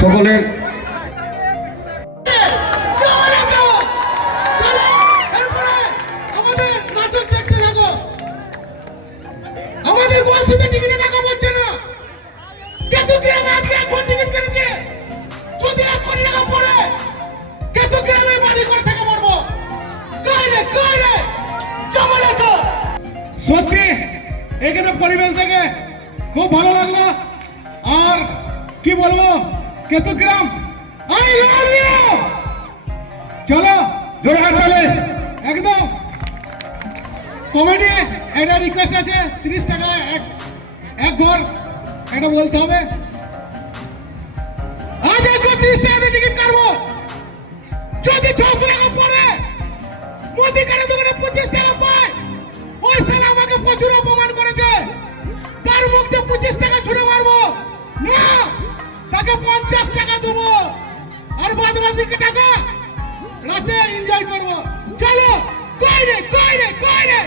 সকলের সত্যি এখানে পরিবেশ খুব ভালো লাগল। আর কি বলব? Ketugram I love you চলো জোরহাট বলে একদম। কমেডি, একটা রিকোয়েস্ট আছে, তিরিশ টাকা, এক এক ঘর, এটা বলতে হবে। আজ একবার তিরিশ টাকাতে টিকিট কাটবো। তাকে পঞ্চাশ টাকা দেবো। আর বাদ বাদিকে টাকা? রাতে এনজয় করব। চলো, কই রে কই রে কই রে?